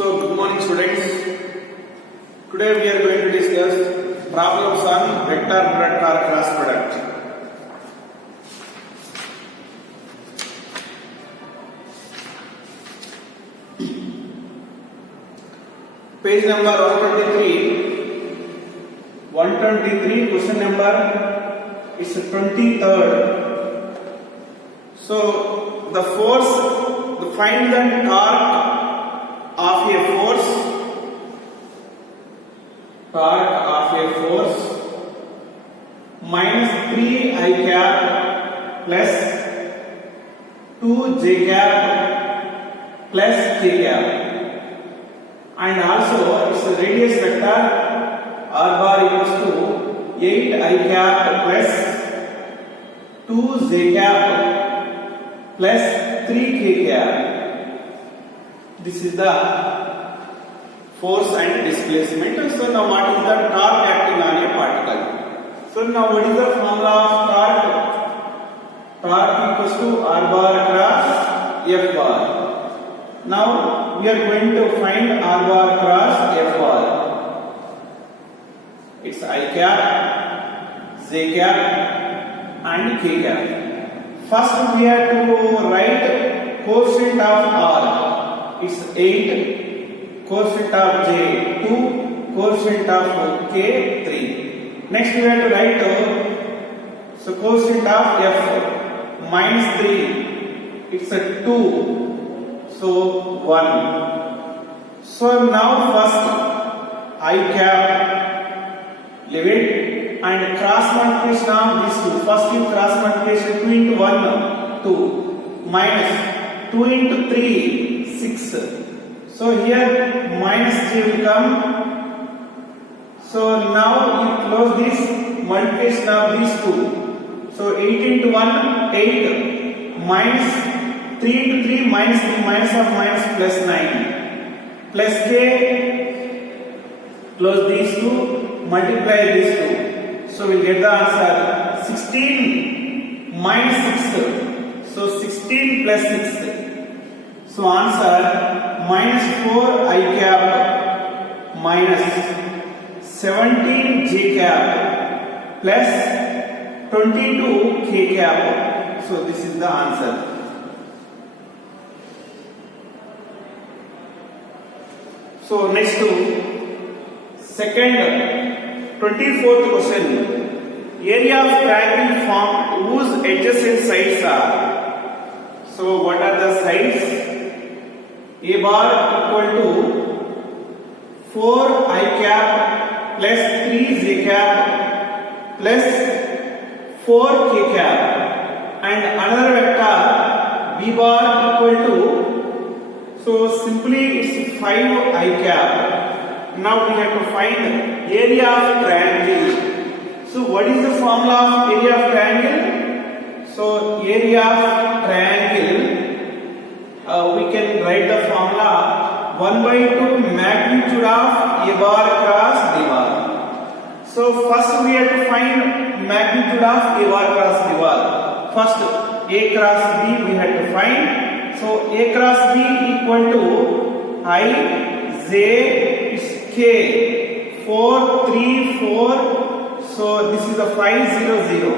So, good morning students. Today we are going to discuss problems on vector product or cross product. Page number 123. 123 question number is 23rd. So, the force, find the torque of a force minus 3 I cap plus 2 j cap plus k cap, and also its radius vector r bar equals to 8 I cap plus 2 j cap plus 3 k cap. This is the force and displacement. So now what is the torque acting on a particle? So now what is the formula of torque? Torque equals to R bar cross F bar. Now we are going to find R bar cross F bar. It's I cap, J cap and K cap. First we have to write quotient of R. It's 8, quotient of J 2, quotient of K 3. Next we have to write quotient of F minus 3, it's a 2, so 1. So now first I cap, leave it, and cross multiplication of these two. First you cross multiplication 2 into 1, 2, minus 2 into 3, 6. So here minus j will come. So now you close this multiplication of these two. So 8 into 1, 8, minus 3 into 3, minus 3, minus of minus plus 9, plus j, close these two, multiply these two. So we'll get the answer 16 minus 6. So 16 plus 6. So answer minus 4 I cap minus 17 j cap plus 22 k cap. So this is the answer. So next to second 24th question. Area of triangle formed whose adjacent sides are. So what are the sides? A bar equal to 4 I cap plus 3 j cap plus 4 k cap, and another vector B bar equal to, so simply it's 5 I cap. Now we have to find area of triangle. So what is the formula of area of triangle? So area of triangle, we can write the formula 1 by 2 magnitude of A bar cross B bar. So first we have to find magnitude of A bar cross B bar. First A cross B we have to find. So A cross B equal to I J is K 4 3 4. So this is a 5 0 0.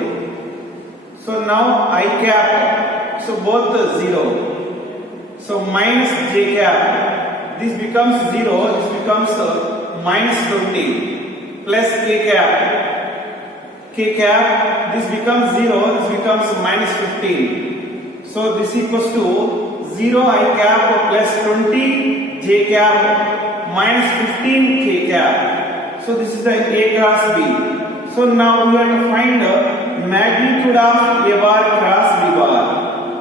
So now I cap. So both 0. So minus j cap, this becomes 0, this becomes minus 20, plus k cap, this becomes 0, this becomes minus 15. So this equals to 0 I cap plus 20 j cap minus 15 k cap. So this is the A cross B. So now we have to find magnitude of A bar cross B bar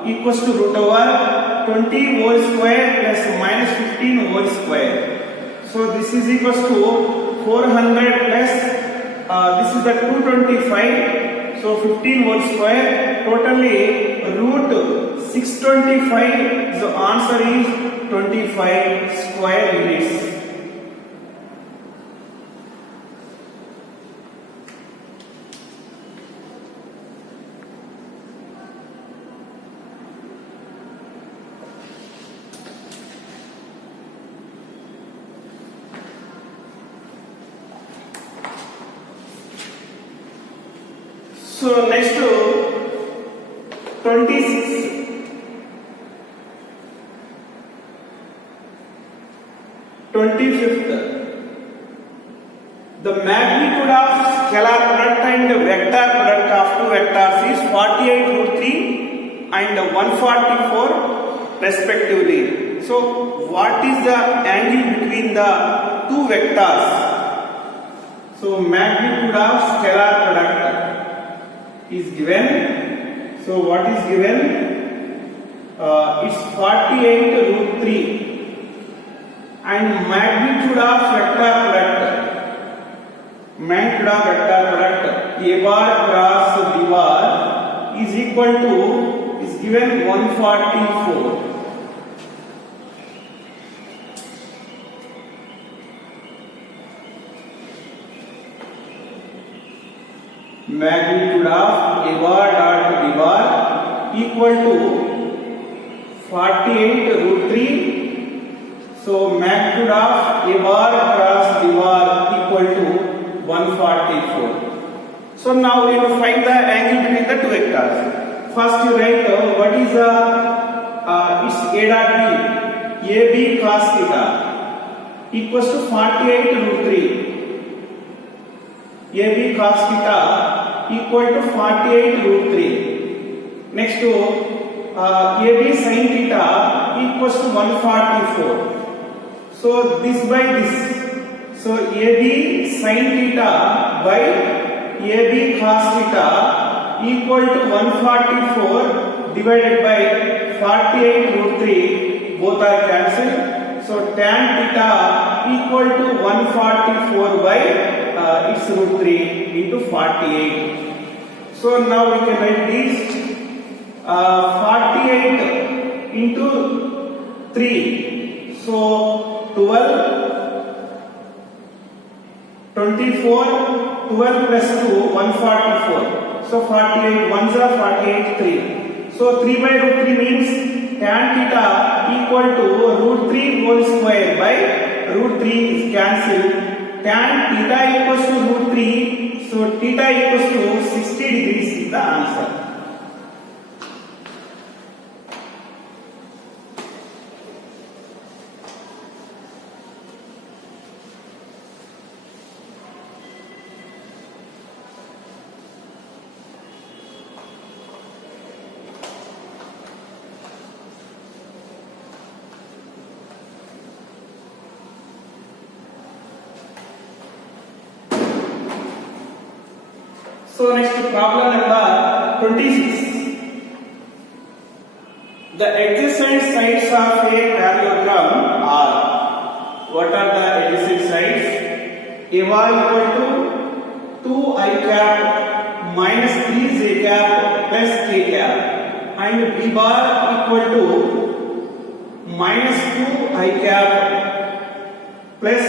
equals to root over 20 whole square plus minus 15 whole square. So this is equals to 400 plus this is the 225. So 15 whole square, totally root 625. So answer is 25 square units. 25th. The magnitude of scalar product and vector product of two vectors is 48 root 3 and 144 respectively. So what is the angle between the two vectors? So magnitude of scalar product is given. So what is given? It's 48 root 3 and magnitude of vector product. Magnitude of vector product A bar cross B bar is equal to, is given 144. Magnitude of A bar dot B bar equal to 48 root 3. So magnitude of A bar cross B bar equal to 144. So now we have to find the angle between the two vectors. First you write what is the it's A dot B, AB cos theta equals to 48 root 3. AB cos theta equal to 48 root 3. Next to AB sin theta equals to 144. So this by this. So AB sin theta by AB cos theta equal to 144 divided by 48 root 3. Both are cancelled. So tan theta equal to 144 by its root 3 into 48. So now we can write this 48 into 3. So 12, 24, 12 plus 2, 144. So 48, 1s are 48, 3. So 3 by root 3 means tan theta equal to root 3 whole square by root 3 is cancelled. Tan theta equals to root 3. So theta equals to 60 degrees is the answer. So next problem number 26. The adjacent sides of a parallelogram are. What are the adjacent sides? A bar equal to 2 I cap minus 3 j cap plus k cap and B bar equal to minus 2 I cap plus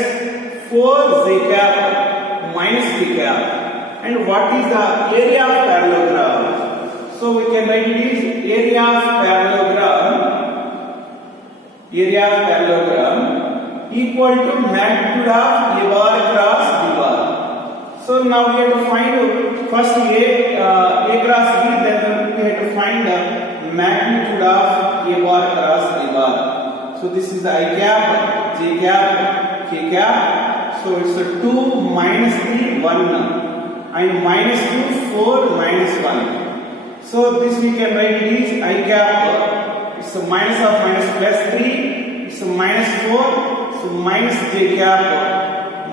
4 j cap minus k cap. And what is the area of parallelogram? So we can write it is area of parallelogram equal to magnitude of A bar cross B bar. So now we have to find first A cross B, then we have to find the magnitude of A bar cross B bar. So this is the I cap, J cap, K cap. So it's a 2 minus 3 1. And minus 2, 4, minus 1. So this we can write it is I cap, it's a minus of minus plus 3, it's a minus 4, so minus j cap,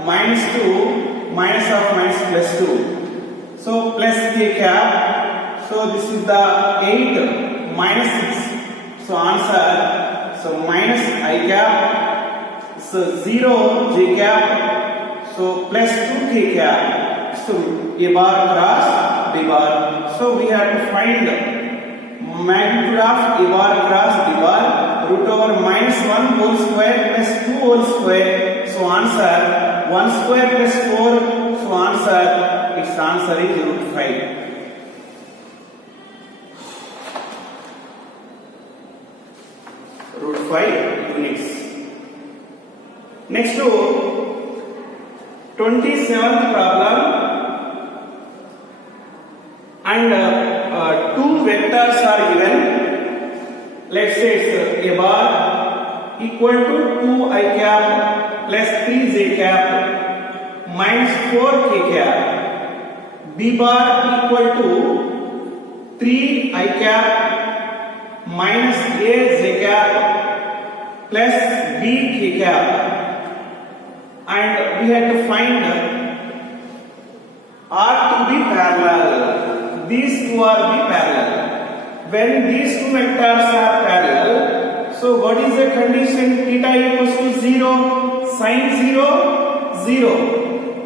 minus 2, minus of minus plus 2. So plus j cap, so this is the 8, minus 6. So answer, so minus I cap, so 0 j cap, so plus 2 k cap. So A bar cross B bar. So we have to find magnitude of A bar cross B bar, root over minus 1 whole square plus 2 whole square. So answer 1 square plus 4. So answer, its answer is root 5. Root 5 units. Next to 27th problem. And two vectors are given. Let's say it's a bar equal to 2 I cap plus 3 j cap minus 4 k cap. B bar equal to 3 I cap minus a j cap plus b k cap, and we had to find R to be parallel. These two are be parallel. When these two vectors are parallel, so what is the condition? Theta equals to 0, sin 0, 0.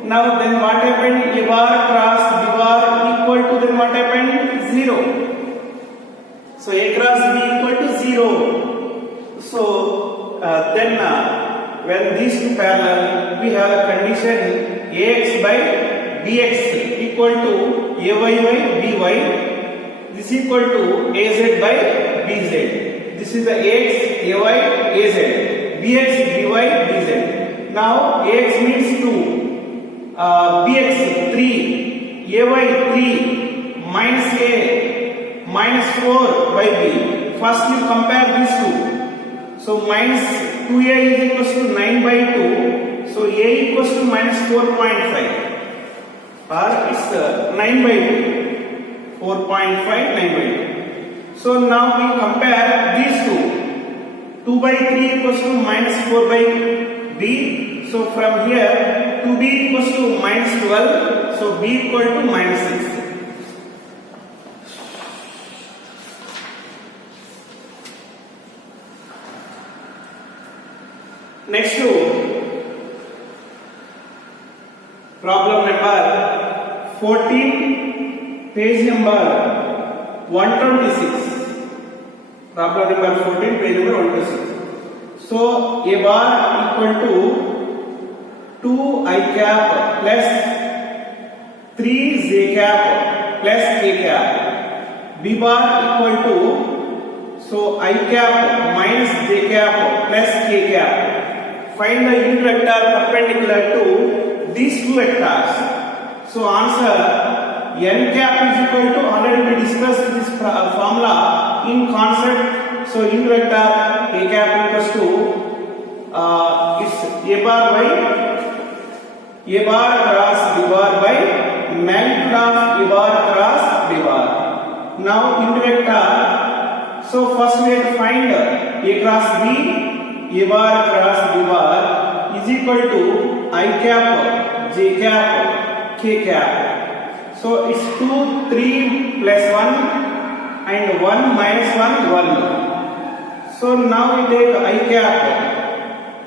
Now then what happened? A bar cross b bar equal to, then what happened? 0. So a cross b equal to 0. So then when these two parallel, we have a condition ax by bx equal to ay by by. This equal to az by bz. This is the ax, ay, az, bx, by, bz. Now ax means 2, bx 3, ay 3, minus a minus 4 by b. First you compare these two. So minus 2a is equals to 9 by 2. So a equals to minus 4.5. Or it's 9 by 2. 4.5, 9 by 2. So now we compare these two. 2 by 3 equals to minus 4 by b. So from here 2b equals to minus 12. So b equal to minus 6. Next to problem number 14, page number 126. Problem number 14, page number 126. So a bar equal to 2 I cap plus 3 j cap plus k cap. B bar equal to, so I cap minus j cap plus k cap. Find the unit vector perpendicular to these two vectors. So answer n cap is equal to, already we discussed this formula in concept. So unit vector a cap equals to it's a bar cross b bar by magnitude of a bar cross b bar. Now unit vector. So first we have to find a cross b, a bar cross b bar is equal to I cap, j cap, k cap. So it's 2, 3 plus 1 and 1 minus 1, 1. So now we take I cap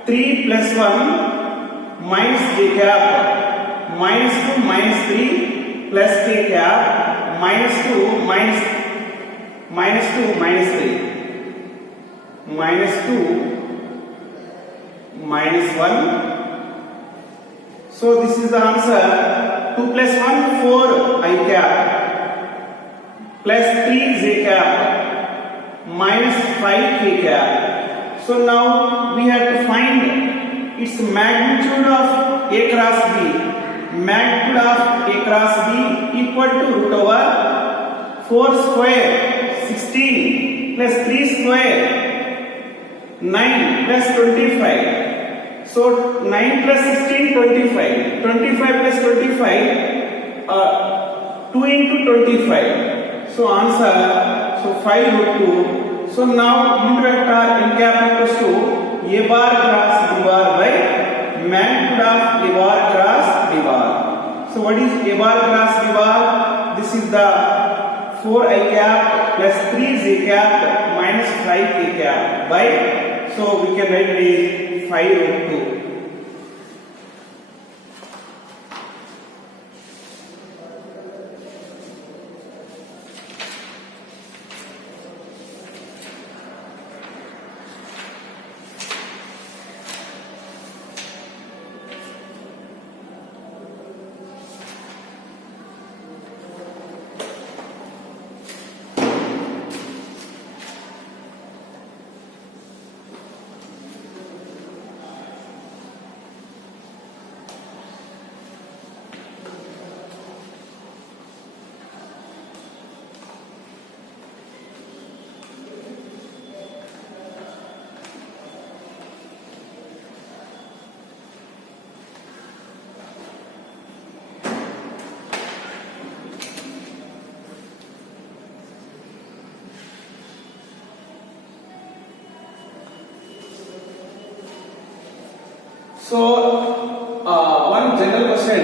3 plus 1 minus j cap minus 2 minus 3 plus k cap minus 2 minus 2 minus 3 minus 2 minus 1. So this is the answer. 2 plus 1, 4 I cap plus 3 j cap minus 5 k cap. So now we have to find its magnitude of a cross b. Magnitude of a cross b equal to root over 4 square 16 plus 3 square 9 plus 25. So 9 plus 16, 25. 25 plus 25, 2 into 25. So answer, so 5 root 2. So now unit vector n cap equals to a bar cross b bar by magnitude of a bar cross b bar. So what is a bar cross b bar? This is the 4 I cap plus 3 j cap minus 5 k cap by, so we can write it is 5 root 2. So one general question: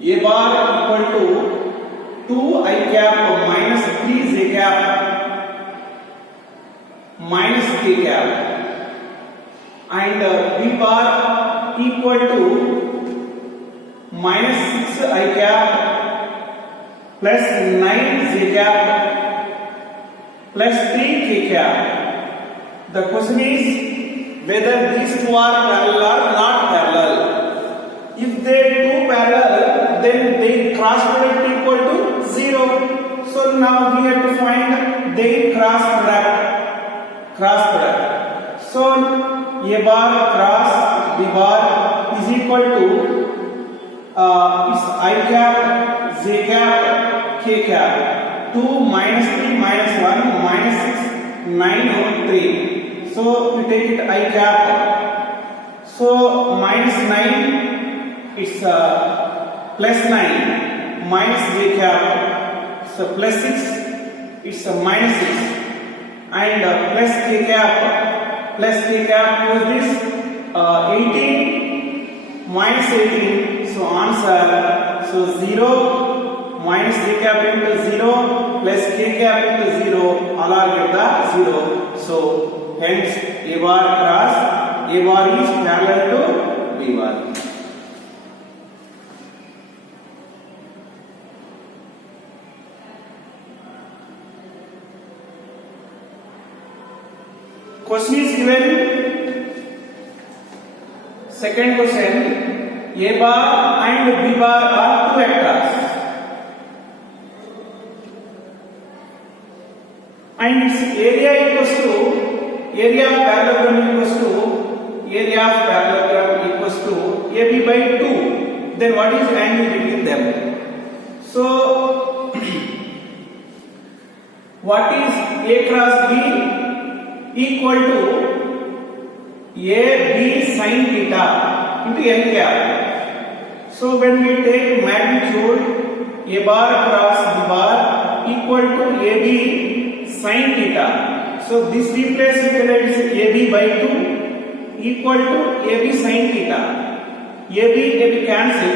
a bar equal to 2 I cap minus 3 j cap minus k cap, and b bar equal to minus 6 I cap plus 9 j cap plus 3 k cap. The question is whether these two are parallel or not parallel. If they two parallel, then they cross product equal to 0. So now we have to find their cross product. So a bar cross b bar is equal to is I cap j cap k cap. 2 minus 3 minus 1 minus 6 9 over 3. So we take it I cap. So minus 9 it's plus 9 minus j cap. So plus 6 it's minus 6 and plus k cap was this 18 minus 18. So answer, so 0 minus j cap into 0 plus k cap into 0, all are give the 0. So hence a bar cross a bar is parallel to b bar. Question is given. Second question: a bar and b bar are two vectors, and its area equals to area of parallelogram equals to AB by 2. Then what is angle between them? So what is A cross B? Equal to AB sin theta into n cap. So when we take magnitude, a bar cross b bar equal to AB sin theta. So this replaces AB by 2 equal to AB sin theta. AB cancel.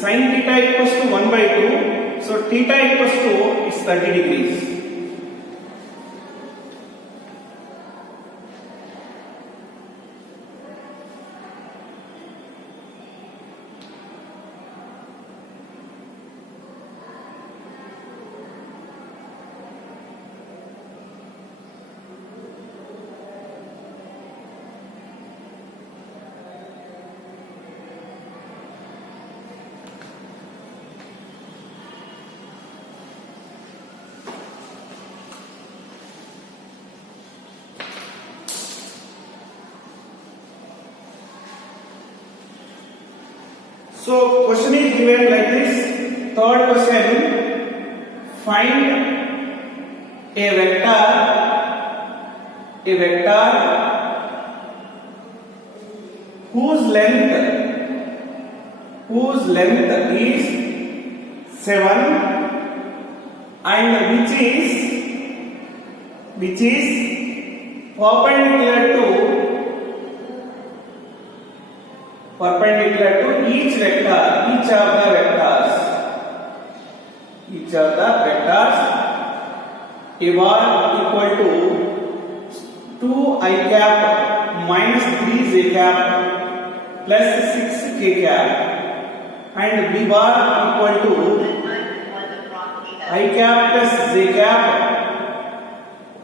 Sin theta equals to 1 by 2. So theta equals to is 30 degrees. So question is given like this. Third question: find a vector whose length is 7 and which is perpendicular to each of the vectors. A bar equal to 2 I cap minus 3 j cap plus 6 k cap, and b bar equal to I cap plus j cap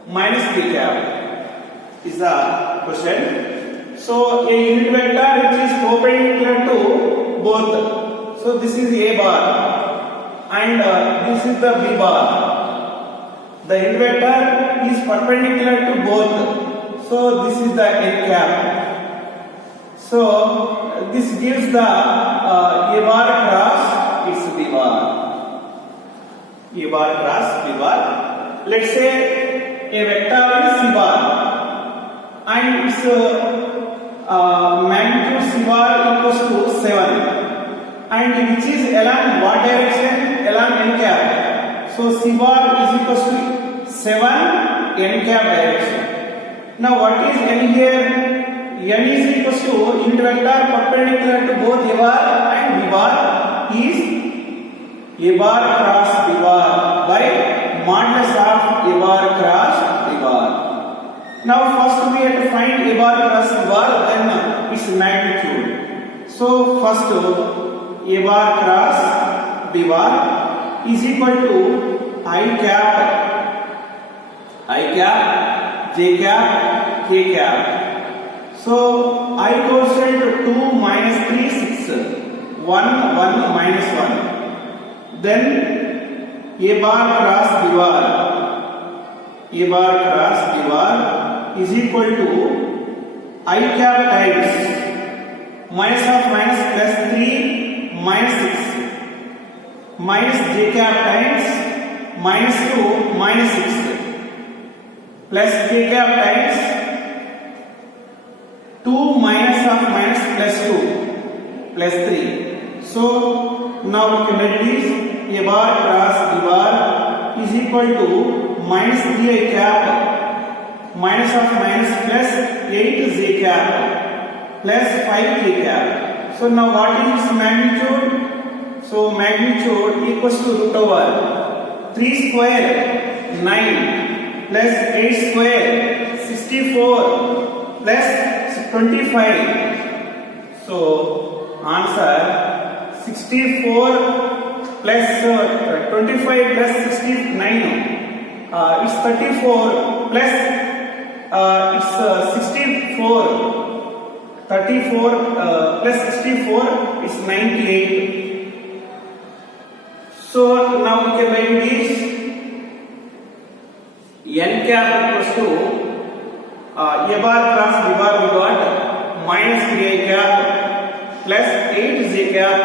minus k cap is the question. So a unit vector which is perpendicular to both. So this is a bar and this is the b bar. The unit vector is perpendicular to both. So this is the n cap. So this gives the a bar cross its b bar. A bar cross b bar. Let's say a vector is c bar and its magnitude c bar equals to 7, and which is along what direction? Along n cap. So c bar is equals to 7 n cap direction. Now what is n here? n is equals to unit vector perpendicular to both a bar and b bar is a bar cross b bar by modulus of a bar cross b bar. Now first we have to find a bar cross b bar, then its magnitude. So first a bar cross b bar is equal to I cap, j cap, k cap. So I quotient 2 minus 3 6, 1 1 minus 1. Then a bar cross b bar is equal to I cap times minus of minus plus 3 minus 6 minus j cap times minus 2 minus 6 plus k cap times 2 minus of minus plus 2 plus 3. So now we can write this a bar cross b bar is equal to minus 3i cap minus of minus plus 8j cap plus 5k cap. So now what is its magnitude? So magnitude equals to root over 3 square 9 plus 8 square 64 plus 25. So answer 64 plus 25 plus 69 is 34 plus it's 64 34 plus 64 is 98. So now we can write this n cap equals to a bar cross b bar we got minus 3i cap plus 8j cap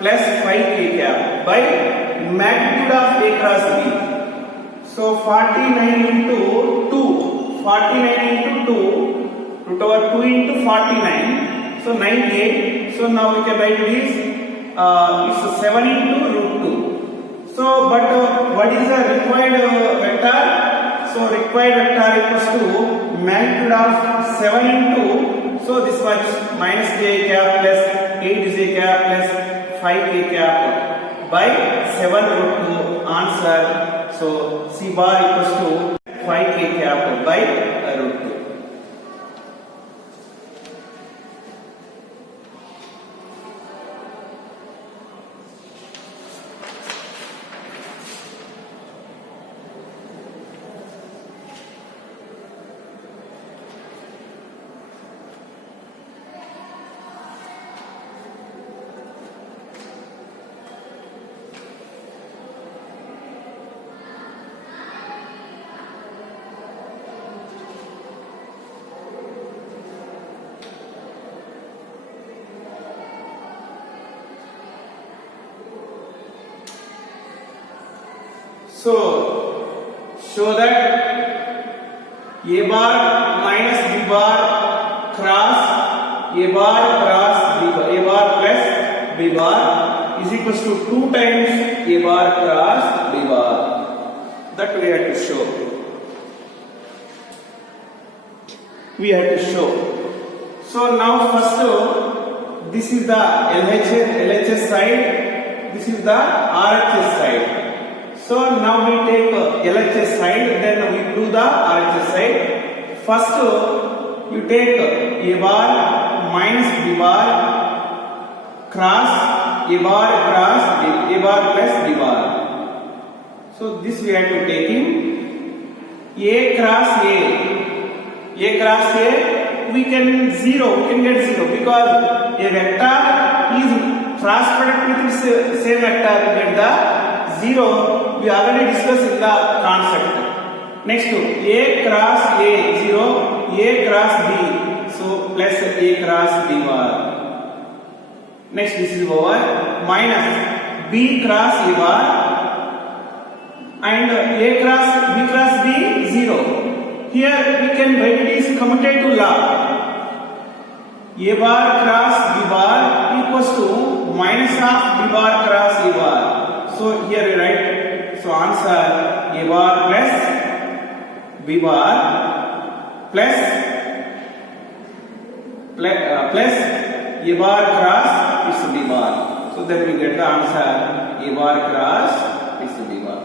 plus 5k cap by magnitude of a cross b. So 49 into 2, 49 into 2, root over 2 into 49, so 98. So now we can write this it's 7 into root 2. So but what is the required vector? So required vector equals to magnitude of 7 into, so this much minus j cap plus 8j cap plus 5k cap by 7 root 2 answer. So c bar equals to 5k cap by root 2. So show that a bar minus b bar cross a bar cross b bar, a bar plus b bar is equals to 2 times a bar cross b bar. That we have to show. So now first this is the LHS side, this is the RHS side. So now we take LHS side, then we do the RHS side. First you take a bar minus b bar cross a bar plus b bar. So this we have to take in a cross a we can get 0 because a vector is cross product with its same vector, we get the 0. We already discussed in the concept. Next to a cross a 0, a cross b, so plus a cross b bar. Next this is over minus b cross a bar and a cross b cross b 0. Here we can write it is commutative law. A bar cross b bar equals to minus of b bar cross a bar. So here we write, so answer a bar plus b bar plus plus A bar cross is B bar. So then we get the answer A bar cross is B bar.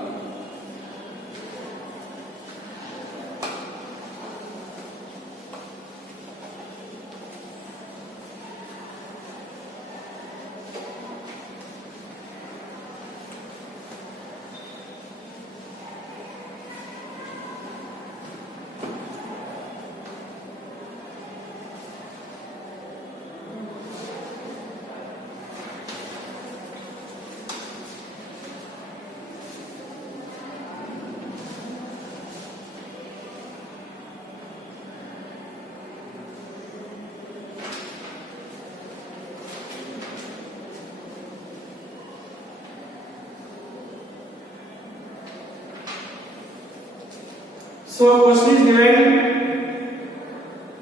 So question is given,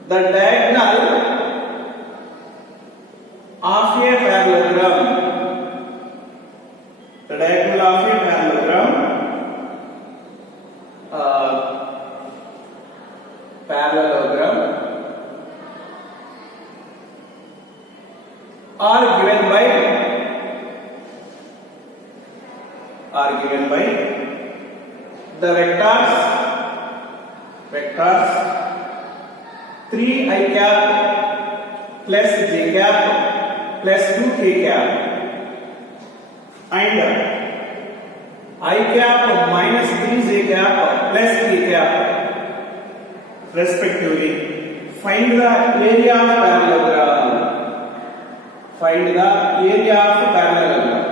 the diagonal of a parallelogram. The diagonal of a parallelogram. Parallelogram are given by the vectors 3 I cap plus j cap plus 2 k cap and I cap minus 3 j cap plus k cap respectively. Find the area of parallelogram. Find the area of parallelogram.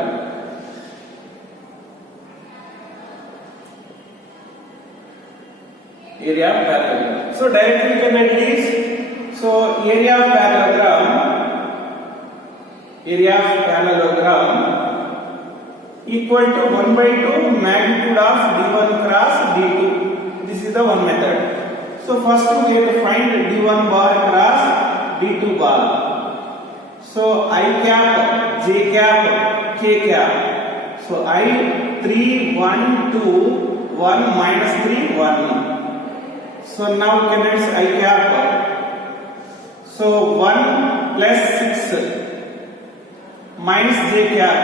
Area of parallelogram. So directly we can write this. So area of parallelogram equal to 1 by 2 magnitude of d1 cross d2. This is the one method. So first we have to find d1 bar cross d2 bar. So I cap, j cap, k cap. So I 3 1 2 1 minus 3 1. So now we can write I cap. So 1 plus 6 minus j cap.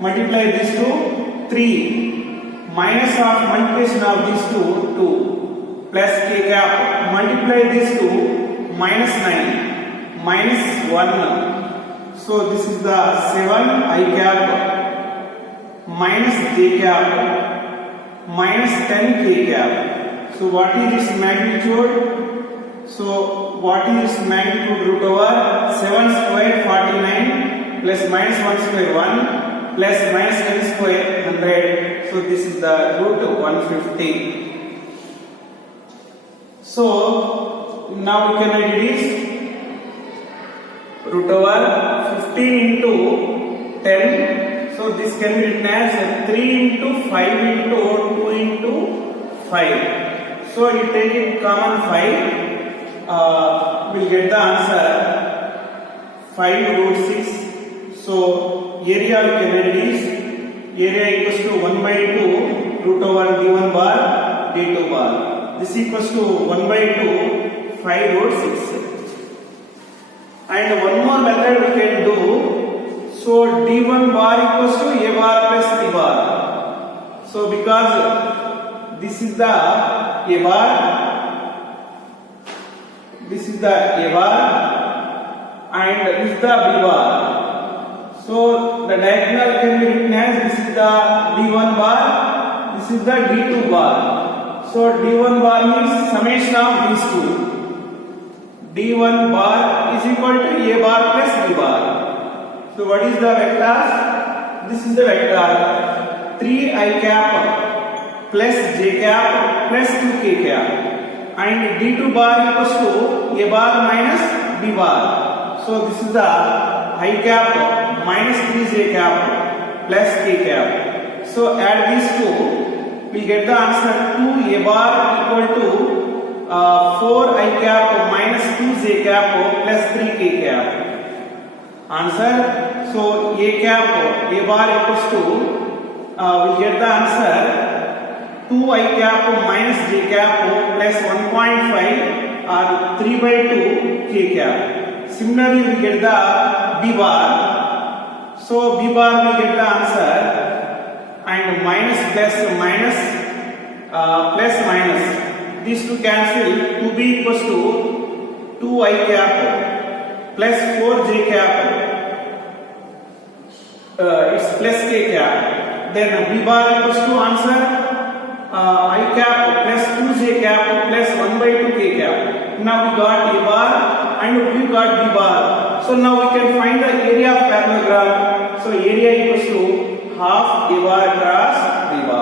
Multiply these two 3 minus of multiplication of these two 2 plus k cap. Multiply these two minus 9 minus 1. So this is the 7 I cap minus j cap minus 10 k cap. So what is this magnitude? So what is this magnitude? Root over 7 square 49 plus minus 1 square 1 plus minus 10 square 100. So this is the root 150. So now we can write this root over 15 into 10. So this can be written as 3 into 5 into 2 into 5. So you take it common 5, we'll get the answer 5 root 6. So area we can write is area equals to 1 by 2 root over d1 bar d2 bar. This equals to 1 by 2 5 root 6. And one more method we can do. So d1 bar equals to a bar plus b bar. So because this is the a bar, this is the a bar, and this is the b bar. So the diagonal can be written as this is the d1 bar, this is the d2 bar. So d1 bar means summation of these two. d1 bar is equal to a bar plus b bar. So what is the vector? This is the vector 3 I cap plus j cap plus 2 k cap, and d2 bar equals to a bar minus b bar. So this is the I cap minus 3 j cap plus k cap. So add these two, we get the answer 2 a bar equal to 4 I cap minus 2 j cap plus 3 k cap. Answer. So a cap a bar equals to we get the answer 2 I cap minus j cap plus 1.5 or 3 by 2 k cap. Similarly, we get the B bar. So B bar we get the answer, and minus plus minus plus minus. These two cancel. 2B equals to 2I cap plus 4J cap. It's plus K cap. Then B bar equals to answer I cap plus 2J cap plus 1 by 2 K cap. Now we got A bar and we got B bar. So now we can find the area of parallelogram. So area equals to half A bar cross B bar.